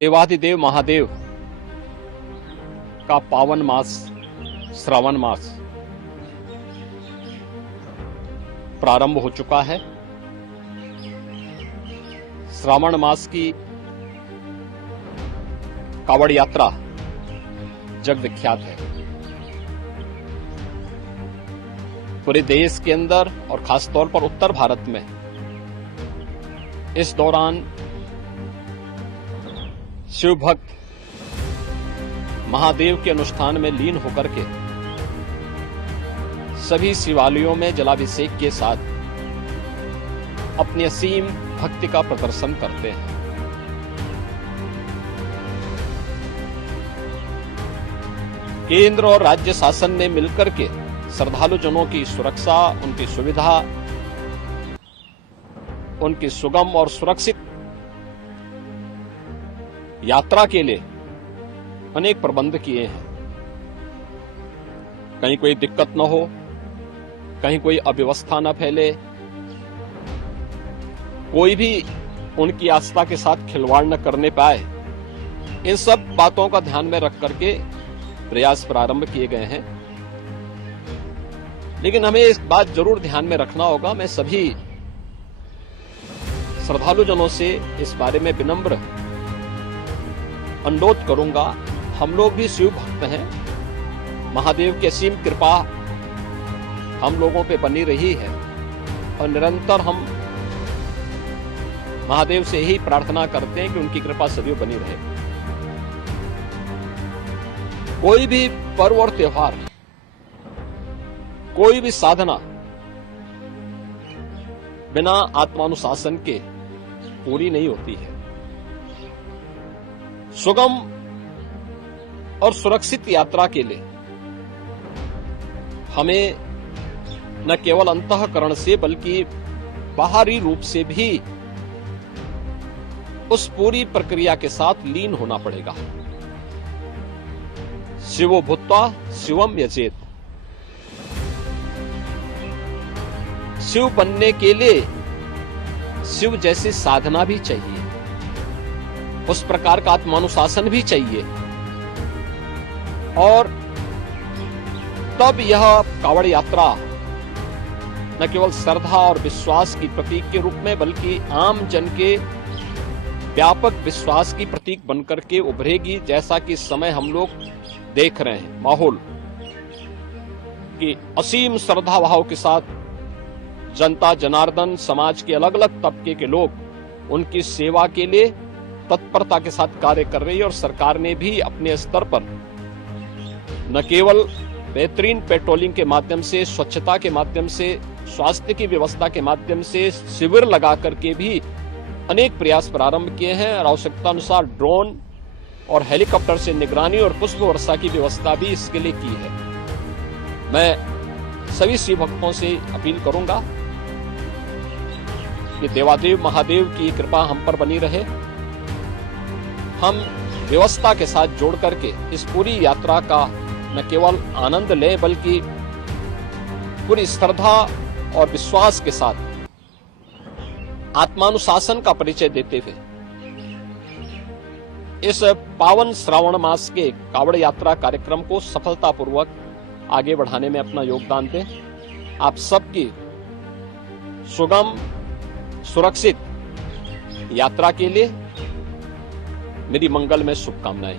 देवाधिदेव महादेव का पावन मास श्रावण मास प्रारंभ हो चुका है। श्रावण मास की कावड़ यात्रा जग विख्यात है। पूरे देश के अंदर और खासतौर पर उत्तर भारत में इस दौरान शिव भक्त महादेव के अनुष्ठान में लीन होकर के सभी शिवालयों में जलाभिषेक के साथ अपनी असीम भक्ति का प्रदर्शन करते हैं। केंद्र और राज्य शासन ने मिलकर के श्रद्धालु जनों की सुरक्षा, उनकी सुविधा, उनकी सुगम और सुरक्षित यात्रा के लिए अनेक प्रबंध किए हैं। कहीं कोई दिक्कत न हो, कहीं कोई अव्यवस्था न फैले, कोई भी उनकी आस्था के साथ खिलवाड़ न करने पाए, इन सब बातों का ध्यान में रख करके प्रयास प्रारंभ किए गए हैं। लेकिन हमें इस बात जरूर ध्यान में रखना होगा, मैं सभी श्रद्धालु जनों से इस बारे में विनम्र अनुरोध करूंगा। हम लोग भी शिव भक्त हैं, महादेव की असीम कृपा हम लोगों पे बनी रही है और निरंतर हम महादेव से ही प्रार्थना करते हैं कि उनकी कृपा सदैव बनी रहे। कोई भी पर्व और त्योहार, कोई भी साधना बिना आत्मानुशासन के पूरी नहीं होती है। सुगम और सुरक्षित यात्रा के लिए हमें न केवल अंतःकरण से बल्कि बाहरी रूप से भी उस पूरी प्रक्रिया के साथ लीन होना पड़ेगा। शिवो भूत्वा शिवम यजेत। शिव बनने के लिए शिव जैसी साधना भी चाहिए, उस प्रकार का आत्मानुशासन भी चाहिए, और तब यह कावड़ यात्रा न केवल श्रद्धा और विश्वास की प्रतीक के रूप में बल्कि आम जन के व्यापक विश्वास की प्रतीक बनकर के उभरेगी। जैसा कि इस समय हम लोग देख रहे हैं माहौल कि असीम श्रद्धा भाव के साथ जनता जनार्दन समाज के अलग अलग तबके के लोग उनकी सेवा के लिए तत्परता के साथ कार्य कर रही है। और सरकार ने भी अपने स्तर पर न केवल बेहतरीन पेट्रोलिंग के माध्यम से, स्वच्छता के माध्यम से, स्वास्थ्य की व्यवस्था के माध्यम से शिविर लगा करके भी अनेक प्रयास प्रारंभ किए हैं और आवश्यकता अनुसार ड्रोन और हेलीकॉप्टर से निगरानी और पुष्प वर्षा की व्यवस्था भी इसके लिए की है। मैं सभी शिव भक्तों से अपील करूंगा कि देवादेव महादेव की कृपा हम पर बनी रहे। हम व्यवस्था के साथ जोड़ करके इस पूरी यात्रा का न केवल आनंद लें बल्कि पूरी श्रद्धा और विश्वास के साथ आत्मानुशासन का परिचय देते हुए इस पावन श्रावण मास के कावड़ यात्रा कार्यक्रम को सफलतापूर्वक आगे बढ़ाने में अपना योगदान दें। आप सबकी सुगम सुरक्षित यात्रा के लिए मेरी मंगलमय शुभकामनाएं।